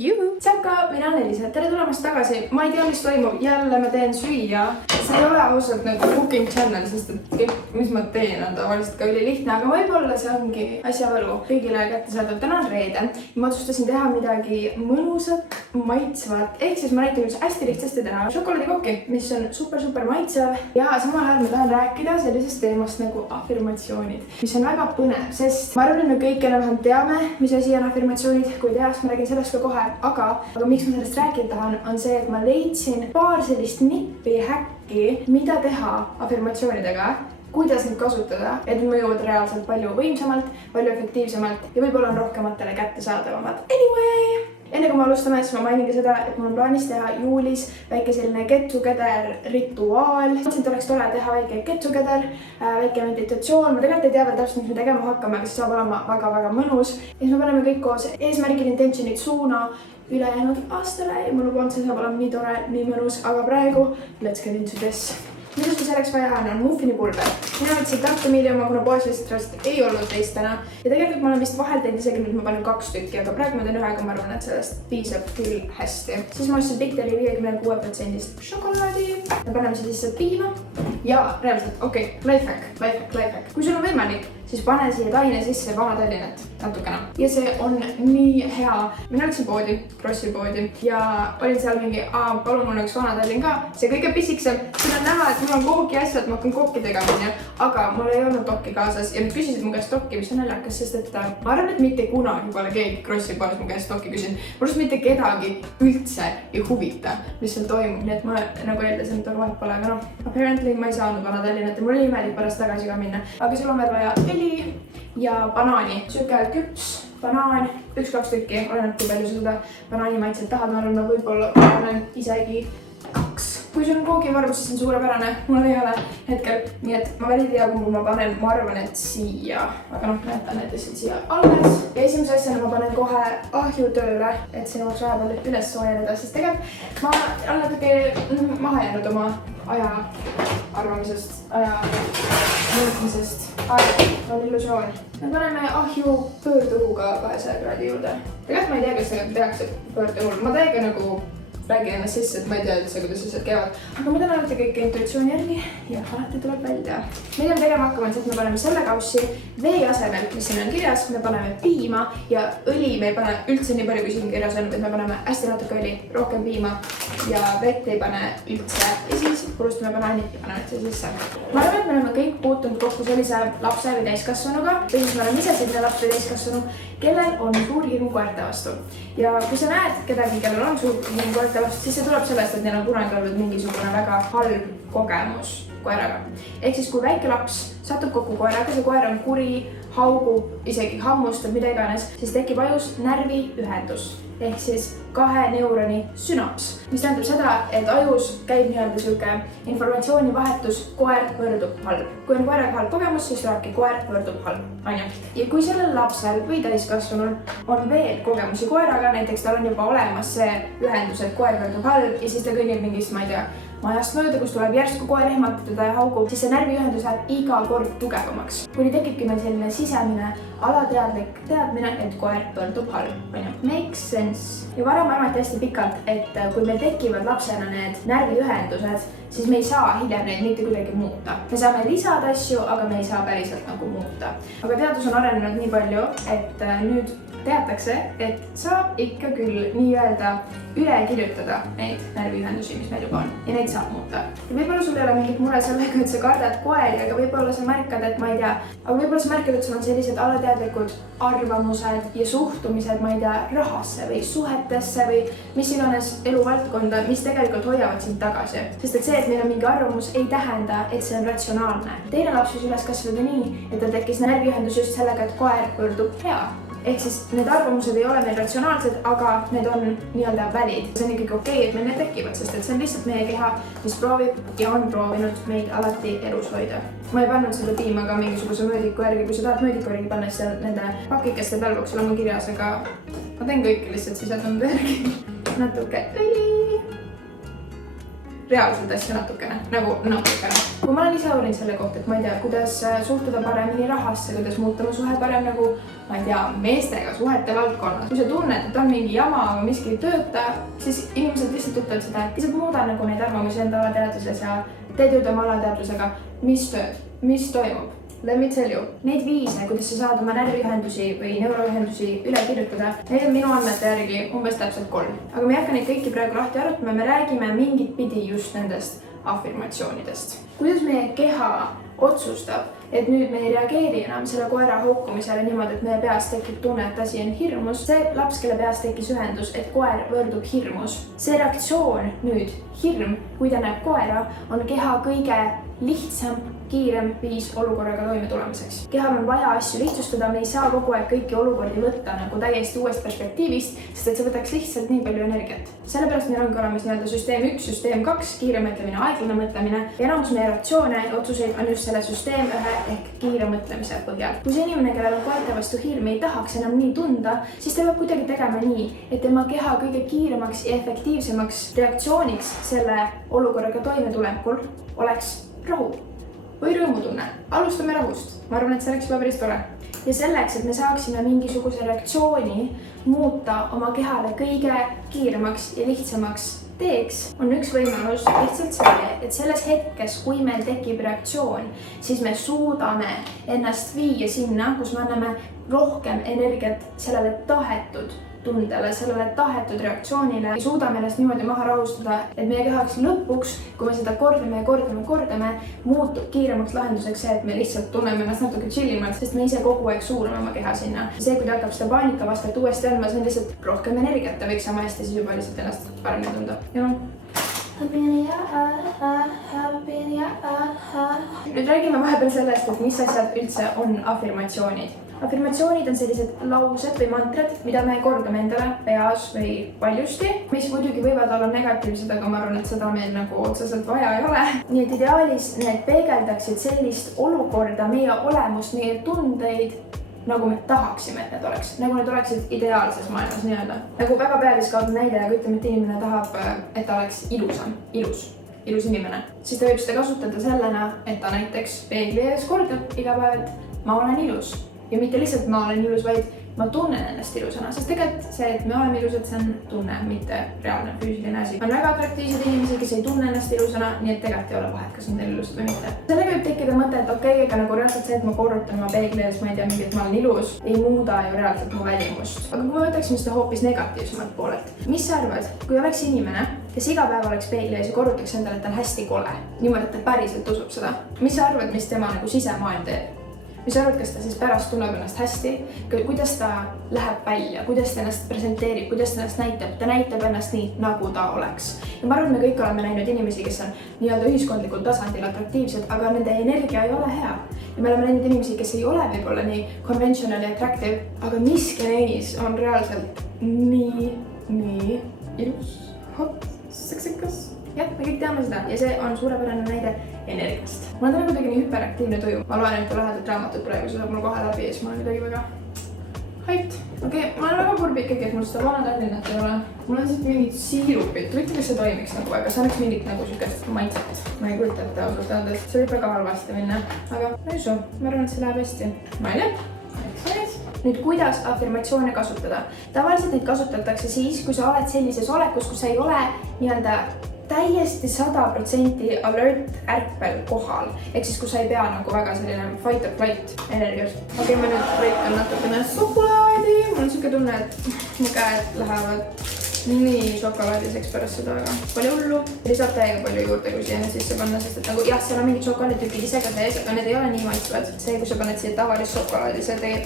Juhu! Tšauka, mina olen Elisa. Tere tulemast tagasi. Ma ei tea, mis toimub. Jälle ma teen süüa. See ei ole ausalt nagu cooking channel, sest et kõik, mis ma teen, on tavaliselt ka ülilihtne, aga võib-olla see ongi asjaolu kõigile kättesaadav. Täna on reede. Ma otsustasin teha midagi mõnusat, maitsvat. Ehk siis ma näitan üks hästi lihtsasti teha šokolaadikooki, mis on super maitsev. Ja samal ajal ma tahan rääkida sellisest teemast nagu afirmatsioonid, mis on väga põnev, sest ma arvan, et me kõik enam-vähem teame, mis asi on afirmatsioonid. Kui ei tea, siis ma räägin sellest ka kohe. Aga miks ma sellest rääkida tahan, on see, et ma leidsin paar sellist nippi, häkki, mida teha afirmatsioonidega, kuidas neid kasutada, et need mõjuvad reaalselt palju võimsamalt, palju efektiivsemalt ja võib-olla on rohkematele kättesaadavamad. Anyway! Enne kui me alustame, siis ma mainingi seda, et mul on plaanis teha juulis väike selline get-together rituaal. Mõtlesin, et oleks tore teha väike get-together, väike meditatsioon. Ma tegelikult ei tea veel täpselt, mis me tegema hakkame, aga see saab olema väga mõnus. Ja siis me paneme kõik koos eesmärgil intentionid suuna ülejäänud aastale ja ma luban, see saab olema nii tore, nii mõnus. Aga praegu, let's get into this. Mida sul selleks vaja on muffinipulber. Mina võtsin Tartu Medium, kuna poes lihtsalt ei olnud teist täna. Ja tegelikult ma olen vist vahel teinud isegi, et ma panen 2 tükki, aga praegu ma teen ühega, ma arvan, et sellest piisab küll hästi. Siis ma ostsin Big-Telli 56% šokolaadi. Me paneme sisse piima ja reaalselt, lifehack. Kui sul on võimalik, siis pane siia taine sisse Vana-Tallinnat natukene. Ja see on nii hea. Mina läksin poodi, Krossi poodi ja olin seal mingi, palun mulle üks Vana-Tallinn ka. See kõige pisikesem. Siin on näha, et mul on kooki asja, et ma hakkan kooki tegema, aga mul ei olnud dokki kaasas ja nüüd küsisid mu käest dokki, mis on naljakas, sest et ma arvan, et mitte kunagi pole keegi Krossi poes mu käest dokki küsinud. Mul mitte kedagi üldse ei huvita, mis seal toimub, nii et ma nagu eeldasin, et vahet pole, aga apparently ma ei saanud Vana-Tallinnat ja mul oli imelik pärast tagasi ka minna. Aga sul on veel vaja õli ja banaani. Sööke küps banaan, 1-2 tükki, oleneb kui palju sa seda banaani maitset tahad, ma arvan, ma võib-olla panen isegi 2. Kui sul on koogivarm, siis on suurepärane, mul ei ole hetkel, nii et ma veel ei tea, kuhu ma panen, ma arvan, et siia, aga näetan need lihtsalt siia alles. Ja esimese asjana ma panen kohe ahju tööle, et see jõuaks vahepeal üles soojeneda, sest tegelikult ma olen natuke maha jäänud oma aja arvamisest, aja mõõtmisest. Aeg on illusioon. Me paneme ahju pöörduhuga 200 kraadi juurde. Tegelikult ma ei tea, kas see tehakse pöörduhul. Ma täiega nagu räägin ennast sisse, et ma ei tea üldse, kuidas asjad käivad. Aga ma tean alati kõike intuitsiooni järgi ja alati tuleb välja. Mida me tegema hakkame, et me paneme selle kaussi vee asemel, mis siin on kirjas, me paneme piima ja õli me ei pane üldse nii palju, kui siin kirjas on, et me paneme hästi natuke õli, rohkem piima ja vett ei pane üldse. Ja siis purustame banaanid ja paneme see sisse. Ma arvan, et me oleme kõik puutunud kokku sellise lapse või täiskasvanuga, või siis me oleme ise selline laps või täiskasvanu, kellel on suur hirmu koerte vastu. Ja kui sa näed kedagi, kellel on suur hirmu koerte vastu, siis see tuleb sellest, et neil on kunagi olnud mingisugune väga halb kogemus koeraga. Ehk siis kui väike laps satub kokku koeraga, see koer on kuri, haugub, isegi hammustab, mida iganes, siis tekib ajus närviühendus. Ehk siis 2 neuroni sünaps, mis tähendab seda, et ajus käib nii-öelda siuke informatsiooni vahetus, koer pöördub halb. Kui on koeraga halb kogemus, siis rääbki koer pöördub halb. Ja kui sellel lapsel või täiskasvanul on veel kogemusi koeraga, näiteks tal on juba olemas see ühendus, et koer pöördub halb ja siis ta kõnnib mingist, ma ei tea, majast mööda, kus tuleb järsku koer ehmatada ja haugub, siis see närviühendus läheb iga kord tugevamaks. Kuni tekibki meil selline sisemine alateadlik teadmine, et koer pöördub halb. Makes sense. Ja varem arvati hästi pikalt, et kui meil tekivad lapsena need närviühendused, siis me ei saa hiljem neid mitte kuidagi muuta. Me saame lisada asju, aga me ei saa päriselt nagu muuta. Aga teadus on arenenud nii palju, et nüüd teatakse, et saab ikka küll nii-öelda üle kirjutada neid närviühendusi, mis meil juba on. Ja neid saab muuta. Ja võib-olla sul ei ole mingit mure sellega, et sa kardad koeri, aga võib-olla sa märkad, et ma ei tea, aga võib-olla sa märkad, et sul on sellised alateadlikud arvamused ja suhtumised, ma ei tea, rahasse või suhetesse või mis iganes eluvaldkonda, mis tegelikult hoiavad sind tagasi. Sest et see, et meil on mingi arvamus, ei tähenda, et see on ratsionaalne. Teine laps võis üles kasvada nii, et tal tekkis närviühendus just sellega, et koer pöördub hea. Ehk siis need arvamused ei ole meil ratsionaalsed, aga need on nii-öelda valid. See on ikkagi okei, et meil need tekivad, sest et see on lihtsalt meie keha, mis proovib ja on proovinud meid alati elus hoida. Ma ei pannud seda piima ka mingisuguse mõõdiku järgi, kui sa tahad mõõdiku järgi panna, siis nende pakikeste peal peaks olema kirjas, aga ma teen kõike lihtsalt sisetunde järgi. Natuke õli. reaalselt asju natukene. Kui ma olen ise uurinud selle kohta, et ma ei tea, kuidas suhtuda paremini rahasse, kuidas muuta mu suhe parem nagu, ma ei tea, meestega, suhete valdkonnas. Kui sa tunned, et on mingi jama, aga miski ei tööta, siis inimesed lihtsalt ütlevad seda, et lihtsalt muuda nagu neid arvamusi enda alateadvuses ja tee tööd oma alateadvusega, mis tööd, mis toimub. Let me tell you, neid viise, kuidas sa saad oma närviühendusi või neuroühendusi üle kirjutada, neid on minu andmete järgi umbes täpselt 3. Aga me ei hakka neid kõiki praegu lahti arutama, me räägime mingit pidi just nendest afirmatsioonidest. Kuidas meie keha otsustab, et nüüd me ei reageeri enam selle koera haukumisele niimoodi, et meie peas tekib tunne, et asi on hirmus. See laps, kelle peas tekkis ühendus, et koer võrdub hirmus. See reaktsioon nüüd, hirm, kui ta näeb koera, on keha kõige lihtsam, kiirem viis olukorraga toime tulemiseks. Kehal on vaja asju lihtsustada, me ei saa kogu aeg kõiki olukordi võtta nagu täiesti uuest perspektiivist, sest et see võtaks lihtsalt nii palju energiat. Sellepärast meil ongi olemas nii-öelda süsteem 1, süsteem 2, kiire mõtlemine, aeglane mõtlemine ja enamus meie reaktsioone ja otsuseid on just selle süsteem 1 ehk kiire mõtlemise põhjal. Kui see inimene, kellel on koerte vastu hirm, ei tahaks enam nii tunda, siis ta peab kuidagi tegema nii, et tema keha kõige kiiremaks ja efektiivsemaks reaktsiooniks selle olukorraga toimetulekul oleks rahu või rõõmutunne. Alustame rahust. Ma arvan, et see oleks juba päris tore. Ja selleks, et me saaksime mingisuguse reaktsiooni muuta oma kehale kõige kiiremaks ja lihtsamaks teeks, on üks võimalus lihtsalt see, et selles hetkes, kui meil tekib reaktsioon, siis me suudame ennast viia sinna, kus me anname rohkem energiat sellele tahetud tundele, sellele tahetud reaktsioonile ja suudame ennast niimoodi maha rahustada, et meie kehaks lõpuks, kui me seda kordame, muutub kiiremaks lahenduseks see, et me lihtsalt tunneme ennast natuke chillimalt, sest me ise kogu aeg suuname oma keha sinna. See, kui ta hakkab seda paanikavastet uuesti andma, see on lihtsalt rohkem energiat, ta võiks sama hästi siis juba lihtsalt ennast paremini tunda. Nüüd räägime vahepeal sellest, et mis asjad üldse on afirmatsioonid. Afirmatsioonid on sellised laused või mantrad, mida me kordame endale peas või paljusti, mis muidugi võivad olla negatiivsed, aga ma arvan, et seda meil nagu otseselt vaja ei ole. Nii et ideaalis need peegeldaksid sellist olukorda, meie olemust, meie tundeid, nagu me tahaksime, et need oleks. Nagu need oleksid ideaalses maailmas nii-öelda. Nagu väga pealiskaudne näide, aga ütleme, et inimene tahab, et ta oleks ilusam, ilus inimene. Siis ta võib seda kasutada sellena, et ta näiteks peegli ees kordab iga päev, et ma olen ilus. Ja mitte lihtsalt ma olen ilus, vaid ma tunnen ennast ilusana, sest tegelikult see, et me oleme ilusad, see on tunne, mitte reaalne füüsiline asi. On väga atraktiivsed inimesi, kes ei tunne ennast ilusana, nii et tegelikult ei ole vahet, kas on teil ilusad või mitte. Sellega võib tekkida mõte, et okei, aga nagu reaalselt see, et ma korrutan oma peegli ees, ma ei tea, mingi, et ma olen ilus, ei muuda ju reaalselt mu välimust. Aga kui me võtaksime seda hoopis negatiivsemalt poolelt, mis sa arvad, kui oleks inimene, kes iga päev oleks peegli ees ja korrutaks endale, et ta on hästi kole, niimoodi, et ta päriselt usub seda. Mis sa arvad, mis tema nagu sisemaailm teeb? Mis sa arvad, kas ta siis pärast tunneb ennast hästi, kuidas ta läheb välja, kuidas ta ennast presenteerib, kuidas ta ennast näitab, ta näitab ennast nii, nagu ta oleks. Ja ma arvan, me kõik oleme näinud inimesi, kes on nii-öelda ühiskondlikul tasandil atraktiivsed, aga nende energia ei ole hea. Ja me oleme näinud inimesi, kes ei ole võib-olla nii conventional ja attractive, aga miski neis on reaalselt nii ilus, hot, seksikas. Jah, me kõik teame seda ja see on suurepärane näide energiast. Ma olen kuidagi nii hüperaktiivne tuju. Ma loen ette lähedalt raamatut praegu, see saab mul kohe läbi ja siis ma olen kuidagi väga hyped. Okei, ma olen väga kurb ikkagi, et mul seda vana Tallinnat ei ole. Mul on siit mingid siirupid. Võite, kas see toimiks nagu, aga see oleks mingit nagu sükest maitset. Ma ei kujuta ette ausalt öeldes. See võib väga halvasti minna. Aga ma ei usu, ma arvan, et see läheb hästi. Ma ei tea. Nüüd, kuidas afirmatsioone kasutada? Tavaliselt neid kasutatakse siis, kui sa oled sellises olekus, kus sa ei ole nii-öelda täiesti 100% alert ärkvel kohal. Ehk siis, kui sa ei pea nagu väga selline fight or flight energias. Okei, ma nüüd lõikan natukene šokolaadi. Mul on siuke tunne, et mu käed lähevad nii šokolaadiseks pärast seda, aga palju hullu. Ei saab täiega palju juurde, kui siia sisse panna, sest et nagu jah, seal on mingid šokolaaditükid ise ka sees, aga need ei ole nii maitsvad. See, kui sa paned siia tavalist šokolaadi, see teeb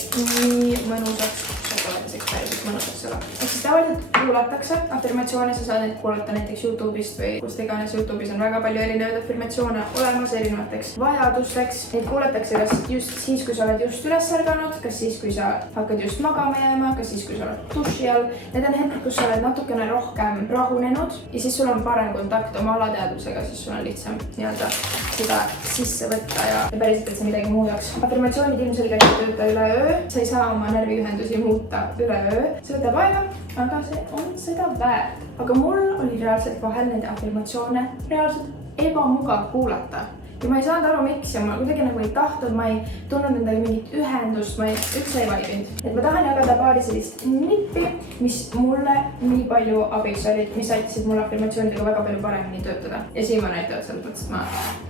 nii mõnusaks šokolaadiseks, päriselt mõnusaks seda. Ehk siis tavaliselt kuulatakse afirmatsioone, sa saad neid kuulata näiteks YouTube'ist või kust iganes. YouTube'is on väga palju erinevaid afirmatsioone olemas erinevateks vajadusteks. Neid kuulatakse kas just siis, kui sa oled just üles ärganud, kas siis, kui sa hakkad just magama jääma, kas siis, kui sa oled duši all. Need on hetked, kus sa oled natukene rohkem rahunenud ja siis sul on parem kontakt oma alateadvusega, siis sul on lihtsam nii-öelda seda sisse võtta ja päriselt, et see midagi muudaks. Afirmatsioonid ilmselgelt ei tööta üleöö, sa ei saa oma närviühendusi muuta üleöö. See võtab aega, aga see on seda väärt. Aga mul oli reaalselt vahel neid afirmatsioone reaalselt ebamugav kuulata. Ja ma ei saanud aru, miks ja ma kuidagi nagu ei tahtnud, ma ei tundnud nendega mingit ühendust, ma üldse ei valinud. Et ma tahan jagada paari sellist nippi, mis mulle nii palju abiks olid, mis aitasid mulle afirmatsioonidega väga palju paremini töötada. Ja siin ma näitavad selles mõttes, et ma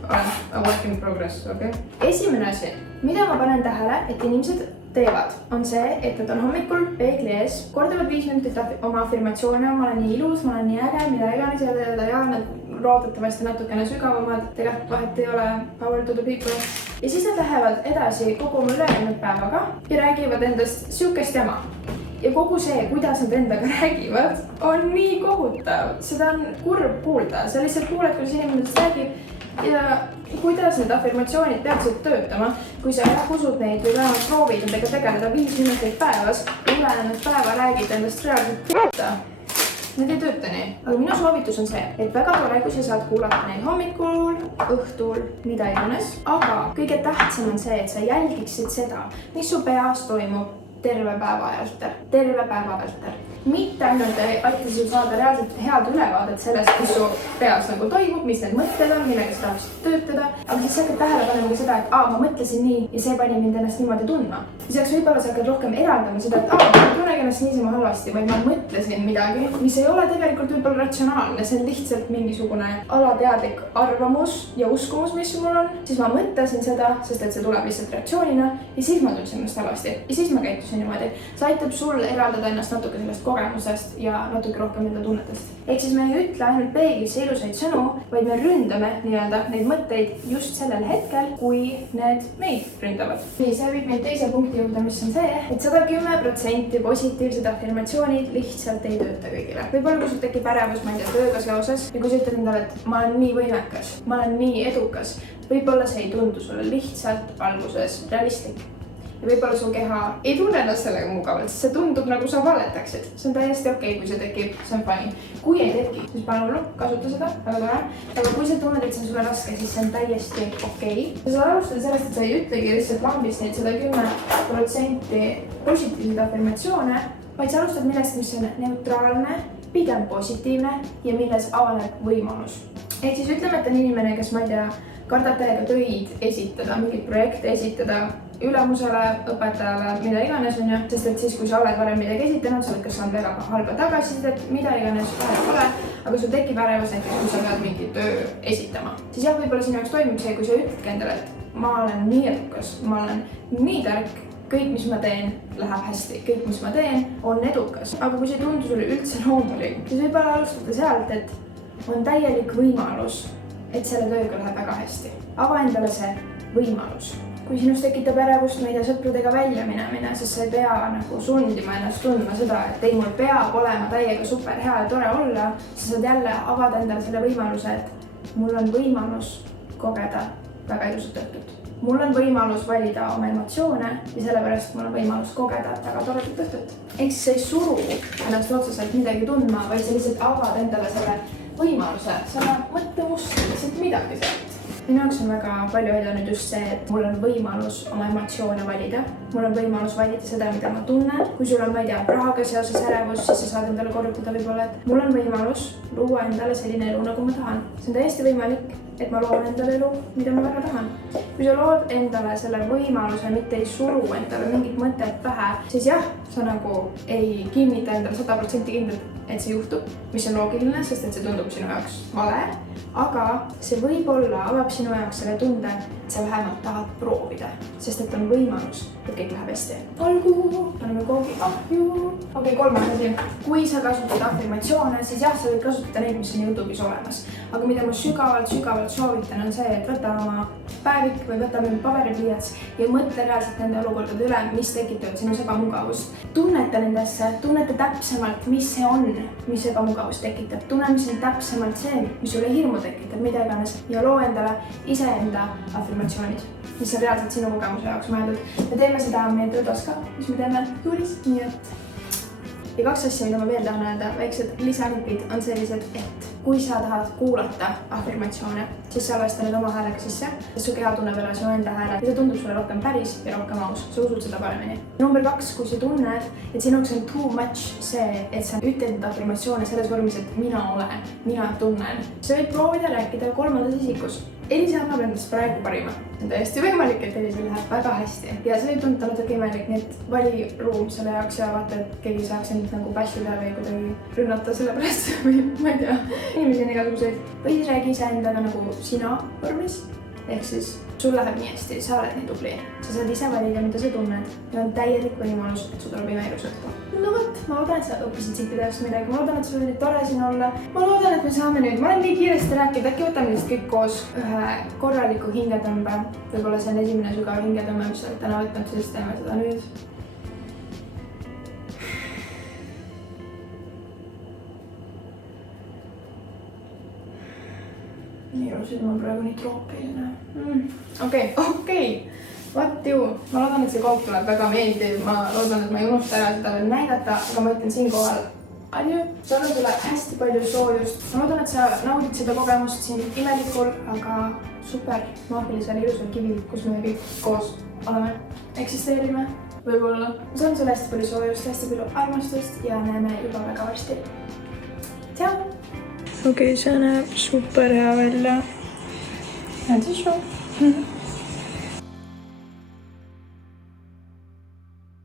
olen a work in progress, okei? Esimene asi, mida ma panen tähele, et inimesed teevad, on see, et nad on hommikul peegli ees, kordavad 5 minutit oma afirmatsioone, ma olen nii ilus, ma olen nii äge, mida iganes ja nad loodetavasti natukene sügavamad, tegelikult vahet ei ole, power to the people. Ja siis nad lähevad edasi kogu oma ülejäänud päevaga ja räägivad endast siukest jama. Ja kogu see, kuidas nad endaga räägivad, on nii kohutav. Seda on kurb kuulda. Sa lihtsalt kuuled, kuidas inimesed räägib ja kuidas need afirmatsioonid peaksid töötama, kui sa usud neid või vähemalt proovid nendega tegeleda 5 minutit päevas ja ülejäänud päeva räägid endast reaalselt. Need ei tööta nii, aga minu soovitus on see, et väga tore, kui sa saad kuulata neid hommikul, õhtul, mida iganes, aga kõige tähtsam on see, et sa jälgiksid seda, mis su peas toimub terve päeva vältel. Mitte ainult aita sul saada reaalselt head ülevaadet sellest, mis su peas nagu toimub, mis need mõtted on, millega sa tahaksid töötada, aga siis sa hakkad tähele panema ka seda, et ma mõtlesin nii ja see pani mind ennast niimoodi tundma. Lisaks võib-olla sa hakkad rohkem eraldama seda, et ma tunnegi ennast niisama halvasti või ma mõtlesin midagi, mis ei ole tegelikult võib-olla ratsionaalne, see on lihtsalt mingisugune alateadlik arvamus ja uskumus, mis mul on. Siis ma mõtlesin seda, sest et see tuleb lihtsalt reaktsioonina ja siis ma tundsin ennast halvasti ja siis ma käitusin niimoodi. See aitab sul eraldada ennast natuke sellest kogemusest ja natuke rohkem enda tunnetest. Ehk siis me ei ütle ainult peeglisse ilusaid sõnu, vaid me ründame neid mõtteid just sellel hetkel, kui need meid ründavad. Nii, see viib meid teise punkti juurde, mis on see, et 110% positiivsed afirmatsioonid lihtsalt ei tööta kõigile. Võib-olla kui sul tekib ärevus, ma ei tea, tööga seoses ja kui sa ütled endale, et ma olen nii võimekas, ma olen nii edukas, võib-olla see ei tundu sulle lihtsalt alguses realistlik. Ja võib-olla su keha ei tunne ennast sellega mugavalt, sest see tundub nagu sa valetaksid. See on täiesti okei, kui see tekib, see on fine. Kui ei teki, siis pane hullu, kasuta seda, väga tore. Aga kui sa tunned, et see on sulle raske, siis see on täiesti okei. Sa saad alustada sellest, et sa ei ütlegi lihtsalt lambist neid 110% positiivseid afirmatsioone, vaid sa alustad millest, mis on neutraalne, pigem positiivne ja milles avaneb võimalus. Ehk siis ütleme, et on inimene, kes, ma ei tea, kardab täiega töid esitada, mingit projekte esitada, ülemusele, õpetajale, mida iganes on ju, sest et siis, kui sa oled varem midagi esitanud, sa oled kas saanud väga halba tagasisidet, mida iganes, pole, aga sul tekib ärevus näiteks, kui sa pead mingi töö esitama. Siis jah, võib-olla sinu jaoks toimub see, kui sa ütledki endale, et ma olen nii edukas, ma olen nii tark, kõik, mis ma teen, läheb hästi, kõik, mis ma teen, on edukas. Aga kui see ei tundu sulle üldse loomulik, siis võib-olla alustada sealt, et on täielik võimalus, et selle tööga läheb väga hästi. Ava endale see võimalus. Kui sinust tekitab ärevust, ma ei tea, sõpradega välja minemine, siis sa ei pea nagu sundima ennast tundma seda, et ei, mul peab olema täiega super hea ja tore olla, sa saad jälle avada endale selle võimaluse, et mul on võimalus kogeda väga ilusat õhtut. Mul on võimalus valida oma emotsioone ja sellepärast mul on võimalus kogeda väga toredat õhtut. Ehk siis sa ei suru ennast otseselt midagi tundma, vaid sa lihtsalt avad endale selle võimaluse, selle mõttemust lihtsalt midagi sealt. Minu jaoks on väga palju aidanud just see, et mul on võimalus oma emotsioone valida. Mul on võimalus valida seda, mida ma tunnen. Kui sul on, ma ei tea, rahaga seoses ärevus, siis sa saad endale korrutada võib-olla, et mul on võimalus luua endale selline elu, nagu ma tahan. See on täiesti võimalik, et ma loon endale elu, mida ma väga tahan. Kui sa lood endale selle võimaluse, mitte ei suru endale mingit mõtet pähe, siis jah, sa nagu ei kinnita endale 100% kindlalt, et see juhtub, mis on loogiline, sest et see tundub sinu jaoks vale, aga see võib-olla avab sinu jaoks selle tunde, et sa vähemalt tahad proovida, sest et on võimalus, et kõik läheb hästi. Olgu, paneme koogi ahju. Okei, kolmas asi. Kui sa kasutad afirmatsioone, siis jah, sa võid kasutada neid, mis on YouTube'is olemas. Aga mida ma sügavalt soovitan, on see, et võta oma päevik või võta mingi paberipliiats ja mõtle reaalselt nende olukordade üle, mis tekitavad sinu ebamugavust. Tunneta nendesse, tunneta täpsemalt, mis see on, mis ebamugavust tekitab. Tunne, mis on täpsemalt see, mis sulle hirmu tekitab, mida iganes. Ja loo endale iseenda afirmatsioonid, mis on reaalselt sinu kogemuse jaoks mõeldud. Me teeme seda meie töötas ka, mis me teeme juulis, nii et Ja 2 asja, mida ma veel tahan öelda, väiksed lisanipid on sellised, et kui sa tahad kuulata afirmatsioone, siis sa lasta need oma häälega sisse, sest su keha tunneb ära sinu enda hääle ja see tundub sulle rohkem päris ja rohkem aus. Sa usud seda paremini. Number 2, kui sa tunned, et sinuks on too much see, et sa ütled need afirmatsioone selles vormis, et mina olen, mina tunnen. Sa võid proovida rääkida 3. isikus. Elisa annab endast praegu parima. See on täiesti võimalik, et Elisal läheb väga hästi. Ja see võib tunda natuke imelik, nii et vali ruum selle jaoks ja vaata, et keegi saaks end nagu passida või kuidagi rünnata selle pärast või ma ei tea. Inimesi on igasuguseid. Või siis räägi iseendaga nagu sina vormis. Ehk siis sul läheb nii hästi, sa oled nii tubli. Sa saad ise valida, mida sa tunned. Ja on täielik võimalus, et su tuleb imeilus õhtu. No vot, ma loodan, et sa õppisid siit videost midagi. Ma loodan, et sul oli tore siin olla. Ma loodan, et me saame nüüd. Ma olen nii kiiresti rääkinud, äkki võtame neist kõik koos ühe korraliku hingetõmbe. Võib-olla see on esimene sügav hingetõmbe, mis sa oled täna võtnud, siis teeme seda nüüd. Nii ilus, ma praegu nii troopiline. Okei. What you? Ma loodan, et see kook tuleb väga meeldiv. Ma loodan, et ma ei unusta ära seda veel näidata, aga ma ütlen siinkohal Anju, sa oled sulle hästi palju soojust. Ma loodan, et sa naudid seda kogemust siin imelikul, aga super maagilisel ilusal kivil, kus me kõik koos oleme, eksisteerime. Võib-olla. Ma saan sulle hästi palju soojust, hästi palju armastust ja näeme juba väga varsti. Tšau! Okei, see näeb super hea välja. Näed siis ju?